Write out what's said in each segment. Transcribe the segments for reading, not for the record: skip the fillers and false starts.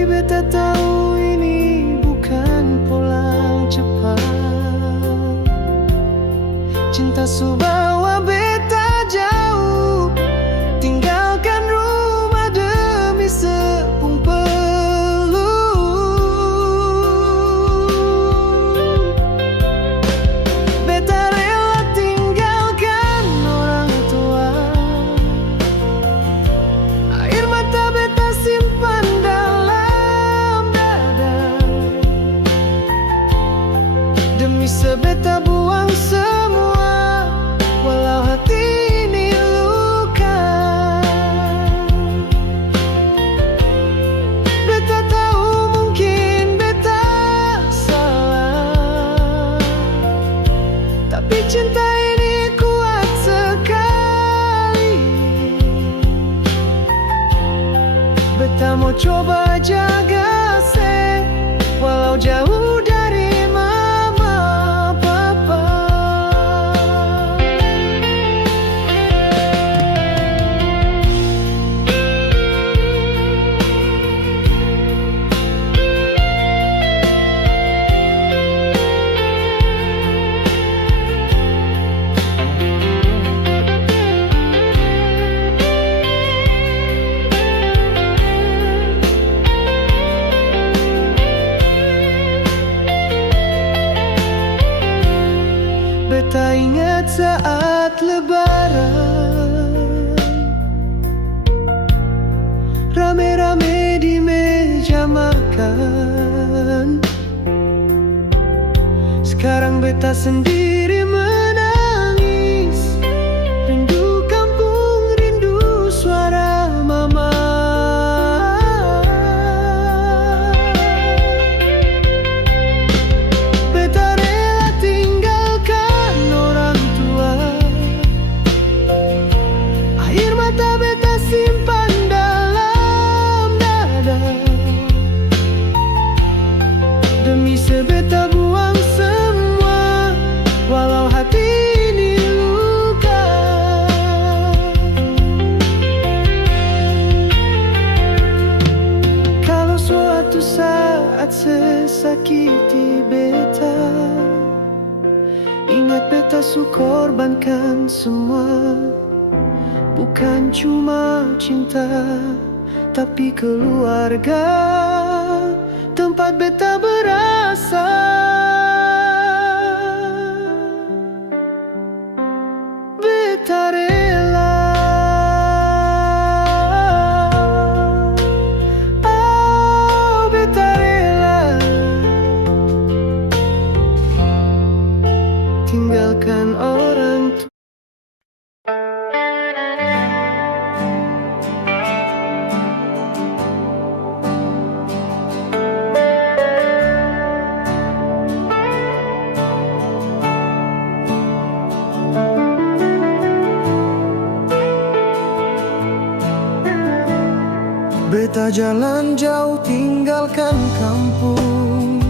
Tapi beta tahu ini bukan pulang cepat. Cinta su bawa beta jauh, tinggalkan rumah demi sepung peluk. Beta rela tinggalkan orang tua, air mata beta simpan dalam dada. Demi sebeta buang semua, walau hati ini luka. Beta tahu mungkin beta salah, tapi cinta ini kuat sekali. Beta mau coba jaga se, walau jauh dari mama papa. Beta ingat saat lebaran, rame-rame di meja makan. Sekarang beta sendiri menangis, rindu kampung, rindu suara mama. Beta rela tinggalkan orang tua, air mata beta simpan dalam dada. Demi sebeta buang semua, walau hati ini luka. Kalau suatu saat sesakiti beta, ingat beta su korbankan semua. Bukan cuma cinta, tapi keluarga, tempat beta berasal. Beta rela, oh beta rela tinggalkan orang tua. Beta jalan jauh tinggalkan kampung,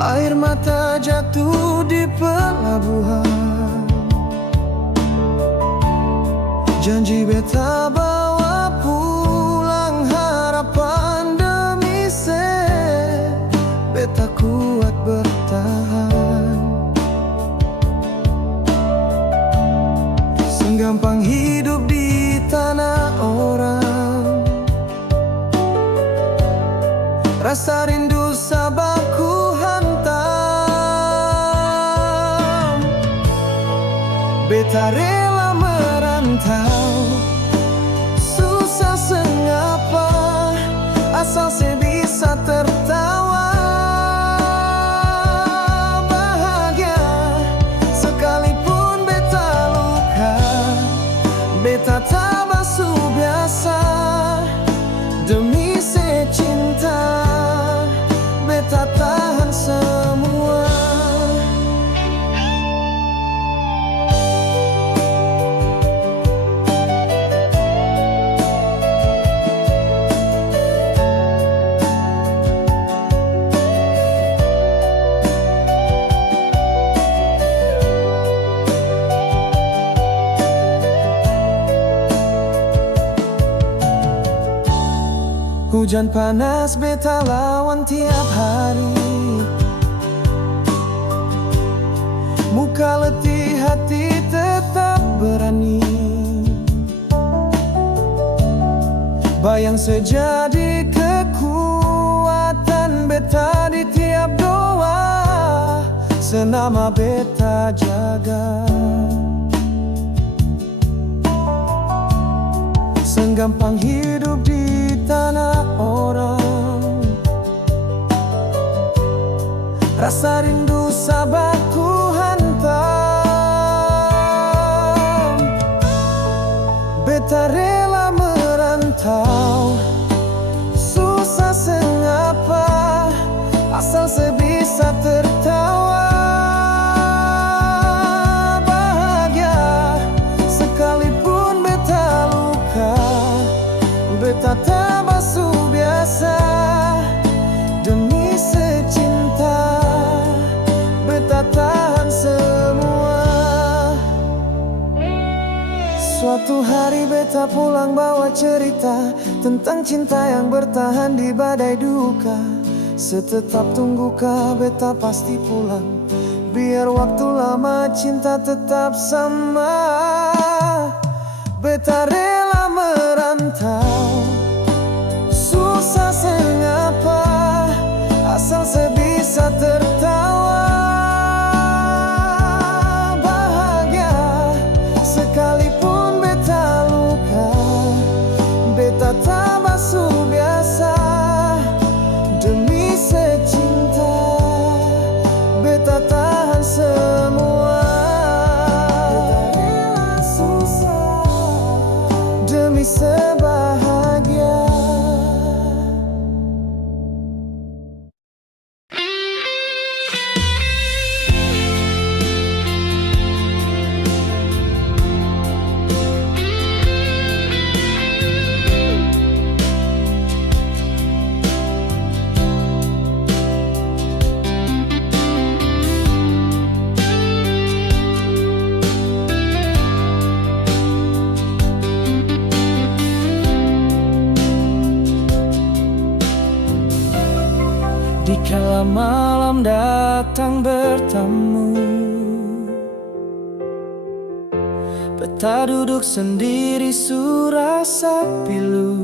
air mata jatuh di pelabuhan. Janji beta bawa pulang harapan demi se, beta kuat bertahan. Senggampang hidup di tanah orang, rasa rindu sabar ku hantam. Beta rela merantau, susah sengapa, asal saya bisa tertawa. Bahagia sekalipun beta luka, beta tabah su biasa. Demi secinta, beta tahan semua. Hujan panas beta lawan tiap hari. Muka letih, hati tetap berani. Bayang sejadi kekuatan beta di tiap doa, senama beta jaga. Senggampang hidup di tanah orang, rasa rindu sabar ku hantam. Beta rela merantau, susah sengapa, asal sebisa tertawa. Bahagia sekalipun beta luka, beta tak basuh biasa. Demi secinta beta tahan semua. Suatu hari beta pulang bawa cerita tentang cinta yang bertahan di badai duka. Setetap tungguka beta pasti pulang, biar waktu lama cinta tetap sama. Beta rela merantau, susah sengapa, asal sebisa tertawa. Bahagia sekalipun beta luka, beta tak basuh biasa. Demi secinta beta tahan semua. Beta rela susah demi sebahagia. Dikala malam datang bertamu, beta duduk sendiri surasa pilu.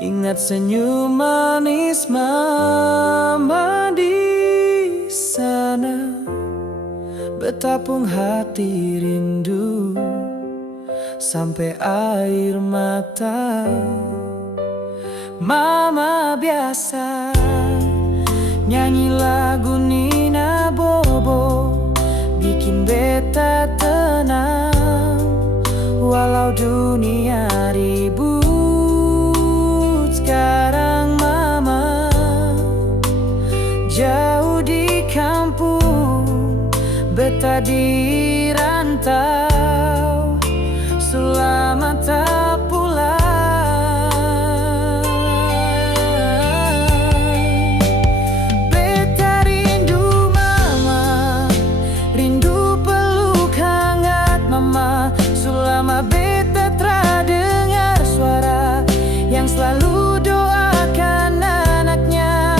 Ingat senyum manis mama di sana, betapung hati rindu sampai air mata. Mama biasa nyanyi lagu Nina Bobo, bikin beta tenang. Walau dunia ribut, sekarang mama jauh di kampung, beta di rantau, selamat tak pulang. Selama beta tra dengar suara yang selalu doakan anaknya.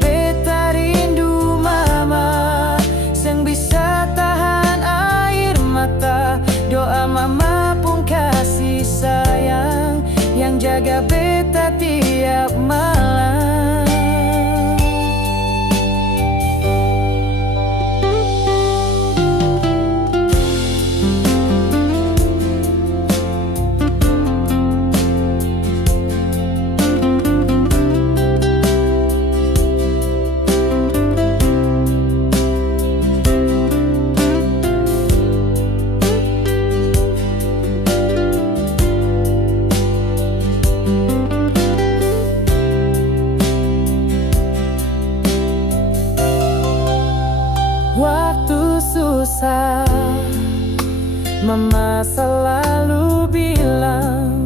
Beta rindu mama yang bisa tahan air mata. Doa mama pun kasih sayang yang jaga beta tiap malam. Waktu susah, mama selalu bilang,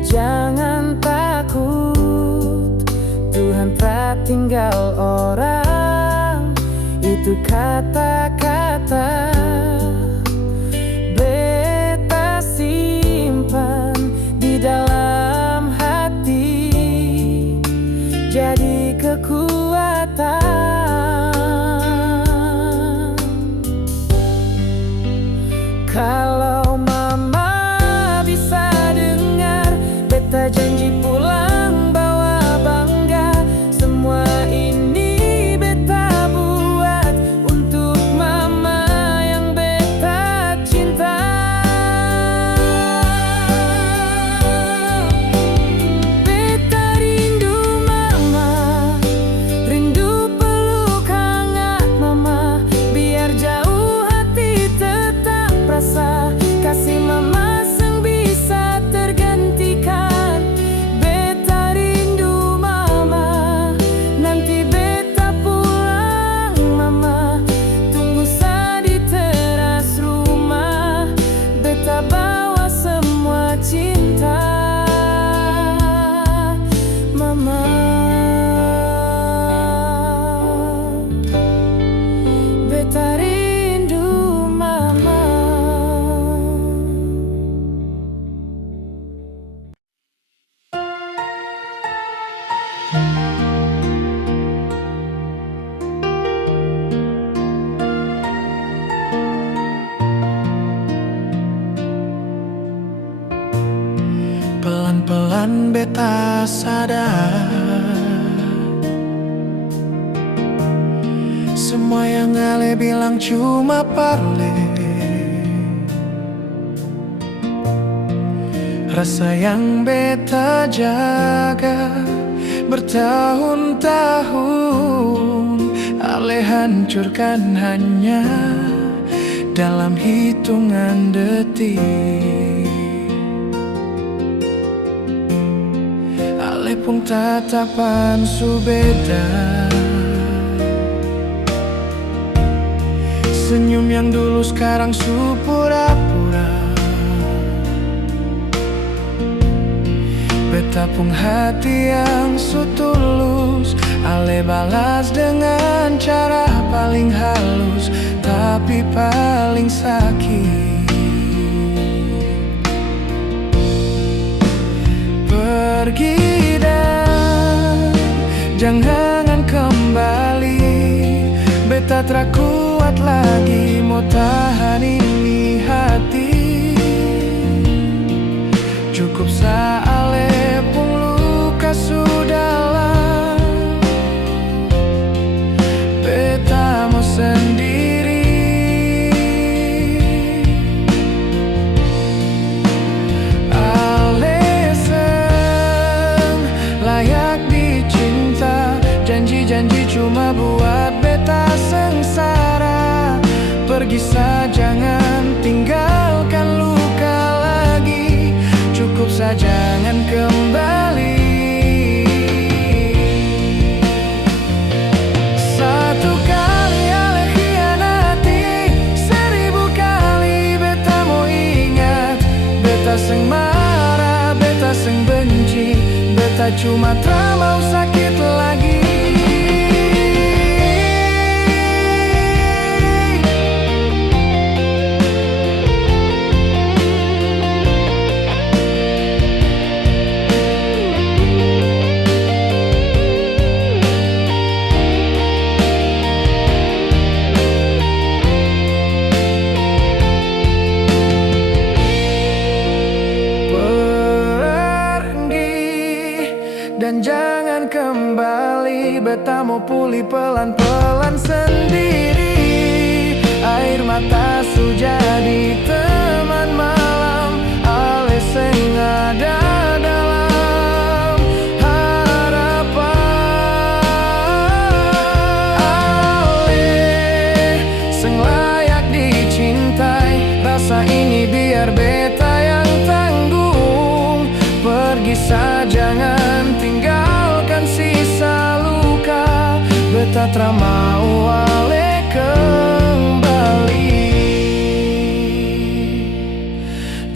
jangan takut, Tuhan tak tinggal orang. Itu kata-kata beta simpan Kalau mama bisa dengar, beta janji pulang bawa bangga. Semua ini beta buat untuk mama yang beta cinta. Beta rindu mama, rindu peluk hangat mama. Biar jauh hati tetap rasa, kasih mama seng bisa tergantikan. Beta rindu mama, nanti beta pulang mama. Tunggu sa di teras rumah, beta bawa semua cinta mama. Beta rindu mama. Pelan-pelan beta sadar, semua yang Ale bilang cuma parle. Rasa yang beta jaga bertahun-tahun, Ale hancurkan hanya dalam hitungan detik. Ale pun tatapan su beda, senyum yang dulu sekarang su pura-pura. Beta pun hati yang su tulus, Ale balas dengan cara paling halus, tapi paling sakit. Pergi dan jangan kembali, beta tak kuat lagi mau tahan ini hati. Cukup sa Ale pun luka sudalam, beta mau sendiri. Janji cuma buat beta sengsara. Pergi sa jangan tinggalkan luka lagi. Cukup sa jangan kembali. Satu kali Ale khianati, 1000 kali beta mau ingat. Beta seng marah, beta seng benci, beta cuma tak mau sakit lagi. Dan jangan kembali, beta mau pulih pelan-pelan sendiri. Air mata su jadi teman malam, Ale seng ada dalam harapan. Ale seng layak dicintai, rasa ini biar beta yang tanggung. Pergi sa jangan tinggalkan sisa luka, beta tak mau Ale kembali.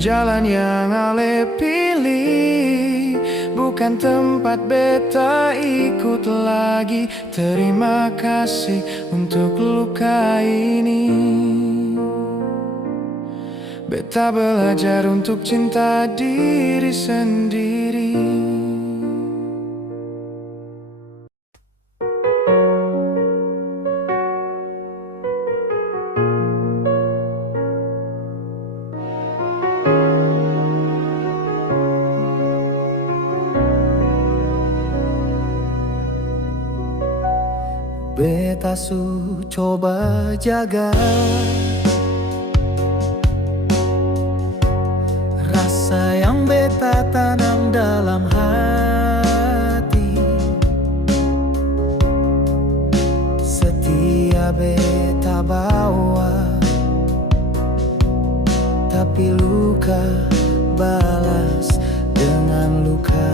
Jalan yang Ale pilih bukan tempat beta ikut lagi. Terima kasih untuk luka ini. Beta belajar untuk cinta diri sendiri. su coba jaga rasa yang beta tanam dalam hati. Setia beta bawa, tapi luka balas dengan luka.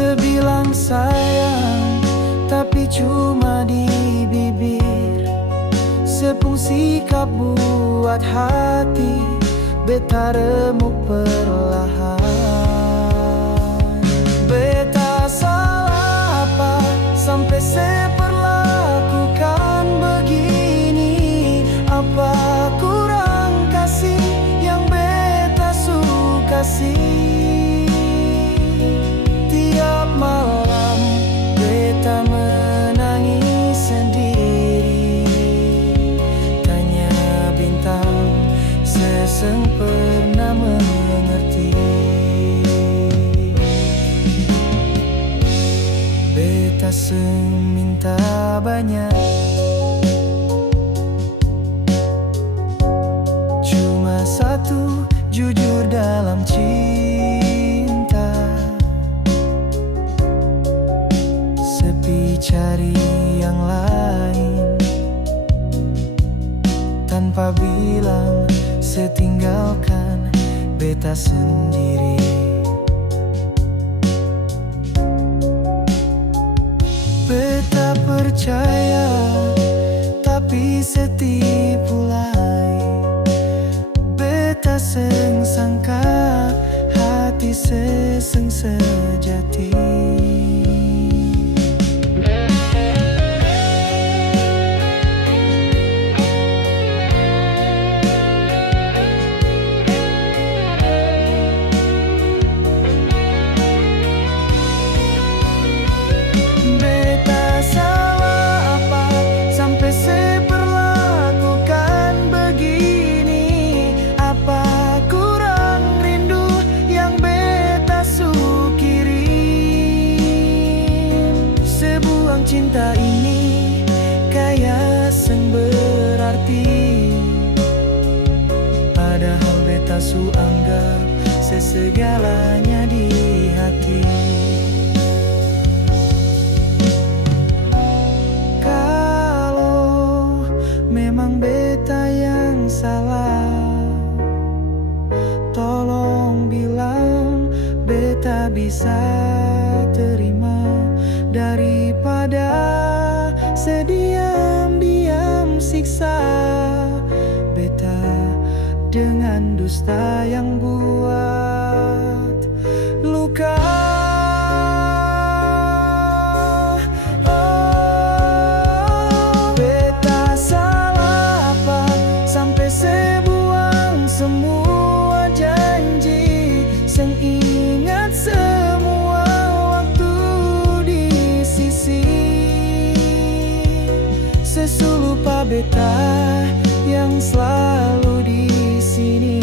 Sebilang sayang, tapi cuma di bibir. Sepung sikap buat hati beta remuk perlahan. Beta salah apa sampai seperlakukan begini? Apa kurang kasih yang beta suka kasih? Malam beta menangis sendiri, tanya bintang seseng pernah mengerti. Beta seng minta banyak, cuma satu, jujur dalam cinta. Cari yang lain tanpa bilang, setinggalkan beta sendiri. Beta percaya tapi setipu lain. Beta seng sangka hati seseng sejati. Cinta ini kayak seng berarti, padahal beta su anggap sesegalanya di hati. Kalau memang beta yang salah, tolong bilang beta bisa terima daripada sediam-diam siksa beta dengan dusta yang buat luka. Oh, beta salah apa sampai sebuang semua janji, seng ingat semua waktu di sisi. Sesulupa beta yang selalu di sini,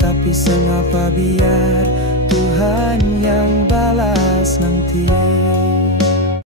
tapi sengapa biar Tuhan yang balas nanti.